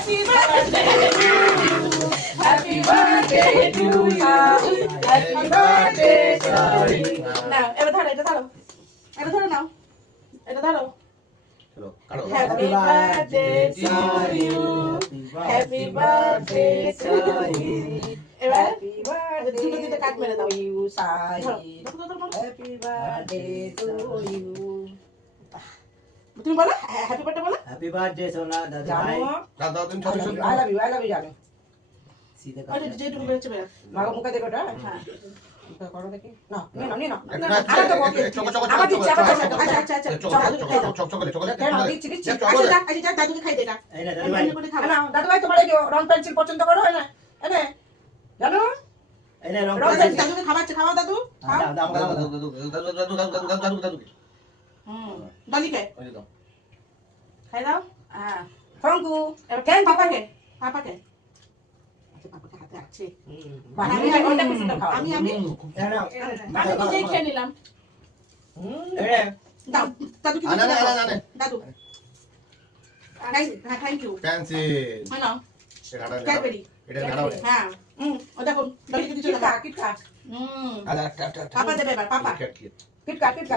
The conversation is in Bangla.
Happy birthday to you. Happy birthday to you. Happy birthday to you. Now, এটা ধরো নাও। এটা ধরো। Happy birthday to you. Happy birthday to you. এবার দুটো দিতে কাট মেরে দাও। Happy birthday to you. তুমি বলো হ্যাপি বার্থডে বলো। হ্যাপি বার্থডে সোনা দাদু ভাই। দাদা তুমি ছোট ছোট I love you জানো। সিধে আরে যেটুকু বেরোচ্ছে বেরো। মাগো মুখে দেখো এটা। হ্যাঁ। মুখে করো দেখি। না, নিয়ে নাও। আমার তো বকে। আমার দিচ্ছে আচ্ছা। চকচকে কেন দিচ্ছি। আচ্ছা দাদুকে খাই দে না। এই না দাদু ভাই। না, দাদু ভাই তোমার এই যে রং পেন্সিল পছন্দ করো হয় না? এনে জানো? এই না রং দাদুকে খাওয়াচ্ছে খাওয়াও দাদু। খাও। দাও দাদু দাদিকে ওই দাও খাই দাও। হ্যাঁ। ফঙ্কু। এবার কেন পাপাকে? আচ্ছা পাপাকে হাতে আছে। ওটা খুশিটা খাও। আমি এই না আমি নিজেই খেয়ে নিলাম। এই দাও দাদুকে আনা দিতে দাও। না দাদু থ্যাংক ইউ। পেন্সিল হ্যাঁ না এটা ক্যাডবেরি। এটা গাড়াও হ্যাঁ ও দেখো দাদুকে দিতে দাও। কিটকা। পাপা দেবে এবার পাপা। কিট কিটকা।